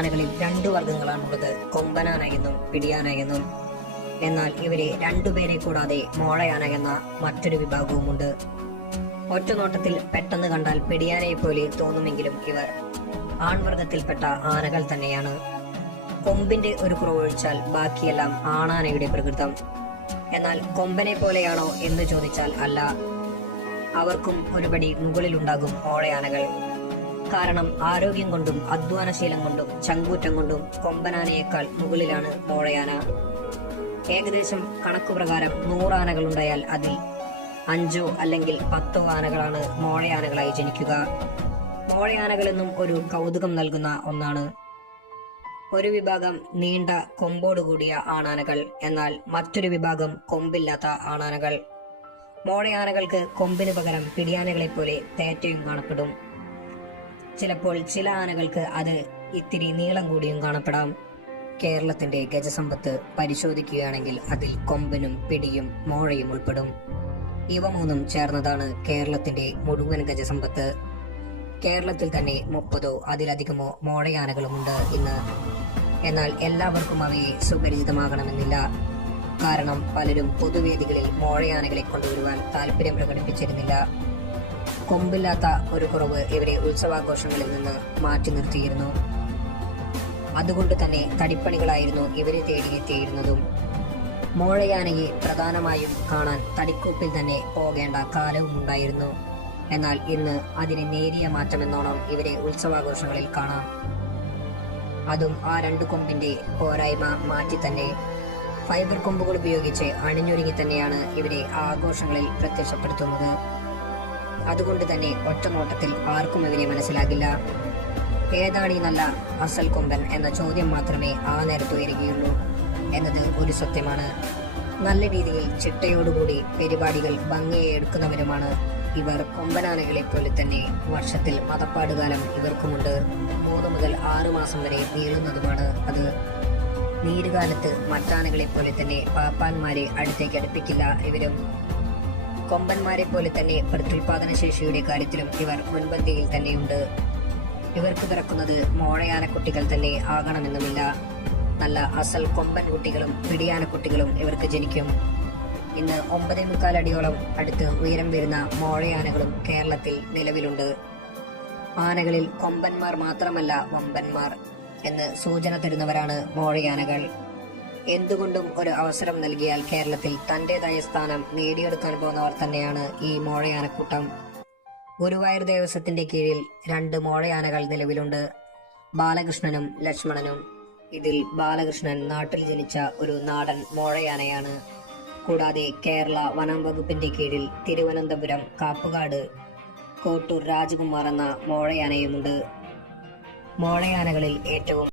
ആനകളിൽ രണ്ടു വർഗങ്ങളാണുള്ളത് കൊമ്പനാന എന്നും പിടിയാന എന്നും എന്നാൽ ഇവരെ രണ്ടുപേരെ കൂടാതെ മോളയാന എന്ന മറ്റൊരു വിഭാഗവുമുണ്ട്. ഒറ്റനോട്ടത്തിൽ പെട്ടെന്ന് കണ്ടാൽ പിടിയാനയെ പോലെ തോന്നുമെങ്കിലും ഇവർ ആൺവർഗത്തിൽപ്പെട്ട ആനകൾ തന്നെയാണ്. കൊമ്പിന്റെ ഒരു കുറവൊഴിച്ചാൽ ബാക്കിയെല്ലാം ആണാനയുടെ പ്രകൃതം. എന്നാൽ കൊമ്പനെ പോലെയാണോ എന്ന് ചോദിച്ചാൽ അല്ല. അവർക്കും ഒരുപടി മുകളിലുണ്ടാകും ഓളയാനകൾ കാരണം ആരോഗ്യം കൊണ്ടും അധ്വാനശീലം കൊണ്ടും ചങ്കൂറ്റം കൊണ്ടും കൊമ്പനാനയേക്കാൾ മുകളിലാണ് മോളയാന ഏകദേശം കണക്കുപ്രകാരം നൂറാനകൾ ഉണ്ടായാൽ അതിൽ അഞ്ചോ അല്ലെങ്കിൽ പത്തോ ആനകളാണ് മോഴയാനകളായി ജനിക്കുക. മോഴയാനകൾ എന്നും ഒരു കൗതുകം നൽകുന്ന ഒന്നാണ്. ഒരു വിഭാഗം നീണ്ട കൊമ്പോട് കൂടിയ ആണാനകൾ എന്നാൽ മറ്റൊരു വിഭാഗം കൊമ്പില്ലാത്ത ആണാനകൾ. മോഴയാനകൾക്ക് കൊമ്പിന് പകരം പിടിയാനകളെ പോലെ തേറ്റയും കാണപ്പെടും. ചിലപ്പോൾ ചില ആനകൾക്ക് അത് ഇത്തിരി നീളം കൂടിയും കാണപ്പെടാം. കേരളത്തിന്റെ ഗജസമ്പത്ത് പരിശോധിക്കുകയാണെങ്കിൽ അതിൽ കൊമ്പനും പിടിയും മോഴയും ഉൾപ്പെടും. ഇവ മൂന്നും ചേർന്നതാണ് കേരളത്തിന്റെ മുഴുവൻ ഗജസമ്പത്ത്. കേരളത്തിൽ തന്നെ മുപ്പതോ അതിലധികമോ മോഴയാനകളുമുണ്ട് ഇന്ന്. എന്നാൽ എല്ലാവർക്കും അവയെ സുപരിചിതമാകണമെന്നില്ല. കാരണം പലരും പൊതുവേദികളിൽ മോഴയാനകളെ കൊണ്ടുവരുവാൻ താല്പര്യം പ്രകടിപ്പിച്ചിരുന്നില്ല. കൊമ്പില്ലാത്ത ഒരു കുറവ് ഇവരെ ഉത്സവാഘോഷങ്ങളിൽ നിന്ന് മാറ്റി നിർത്തിയിരുന്നു. അതുകൊണ്ട് തന്നെ തടിപ്പണികളായിരുന്നു ഇവരെ തേടിയെത്തിയിരുന്നതും മോഴയാനയെ പ്രധാനമായും കാണാൻ തടിക്കൂപ്പിൽ തന്നെ പോകേണ്ട കാലവും ഉണ്ടായിരുന്നു. എന്നാൽ ഇന്ന് അതിന് നേരിയ മാറ്റമെന്നോണം ഇവരെ ഉത്സവാഘോഷങ്ങളിൽ കാണാം. അതും ആ രണ്ട് കൊമ്പിന്റെ പോരായ്മ മാറ്റി തന്നെ. ഫൈബർ കൊമ്പുകൾ ഉപയോഗിച്ച് അണിഞ്ഞൊരുങ്ങി തന്നെയാണ് ഇവരെ ആഘോഷങ്ങളിൽ പ്രത്യക്ഷപ്പെടുത്തുന്നത്. അതുകൊണ്ട് തന്നെ ഒറ്റനോട്ടത്തിൽ ആർക്കും ഇവനെ മനസ്സിലാകില്ല. ഏതാണ് ഈ നല്ല അസൽ കൊമ്പൻ എന്ന ചോദ്യം മാത്രമേ ആ നേരത്ത് ഉയരുകയുള്ളൂ എന്നത് ഒരു സത്യമാണ്. നല്ല രീതിയിൽ ചിട്ടയോടുകൂടി പരിപാടികൾ ഭംഗിയെ എടുക്കുന്നവരുമാണ് ഇവർ. കൊമ്പനാനകളെ പോലെ തന്നെ വർഷത്തിൽ മതപ്പാടുകാലം ഇവർക്കുമുണ്ട്. മൂന്ന് മുതൽ ആറ് മാസം വരെ നീളുന്നതുമാണ് അത്. നീരുകാലത്ത് മറ്റാനകളെ പോലെ തന്നെ പാപ്പാന്മാരെ അടുത്തേക്ക് അടുപ്പിക്കില്ല ഇവരും. കൊമ്പന്മാരെ പോലെ തന്നെ പ്രത്യുൽപാദന ശേഷിയുടെ കാര്യത്തിലും ഇവർ മുൻപന്തിയിൽ തന്നെയുണ്ട്. ഇവർക്ക് പിറക്കുന്നത് മോഴയാനക്കുട്ടികൾ തന്നെ ആകണമെന്നുമില്ല. നല്ല അസൽ കൊമ്പൻ കുട്ടികളും പിടിയാനക്കുട്ടികളും ഇവർക്ക് ജനിക്കും. ഇന്ന് ഒമ്പതേ മുക്കാൽ അടിയോളം അടുത്ത് ഉയരം വരുന്ന മോഴയാനകളും കേരളത്തിൽ നിലവിലുണ്ട്. ആനകളിൽ കൊമ്പന്മാർ മാത്രമല്ല വമ്പന്മാർ എന്ന് സൂചന തരുന്നവരാണ് മോഴയാനകൾ എന്തുകൊണ്ടും ഒരു അവസരം നൽകിയാൽ കേരളത്തിൽ തന്റേതായ സ്ഥാനം നേടിയെടുക്കാൻ പോകുന്നവർ തന്നെയാണ് ഈ മോഴയാനക്കൂട്ടം. ഗുരുവായൂർ ദേവസ്വത്തിന്റെ കീഴിൽ രണ്ട് മോഴയാനകൾ നിലവിലുണ്ട്. ബാലകൃഷ്ണനും ലക്ഷ്മണനും. ഇതിൽ ബാലകൃഷ്ണൻ നാട്ടിൽ ജനിച്ച ഒരു നാടൻ മോഴയാനയാണ്. കൂടാതെ കേരള വനം വകുപ്പിന്റെ കീഴിൽ തിരുവനന്തപുരം കാപ്പുകാട് കോട്ടൂർ രാജകുമാർ എന്ന മോഴയാനയുമുണ്ട്. മോഴയാനകളിൽ ഏറ്റവും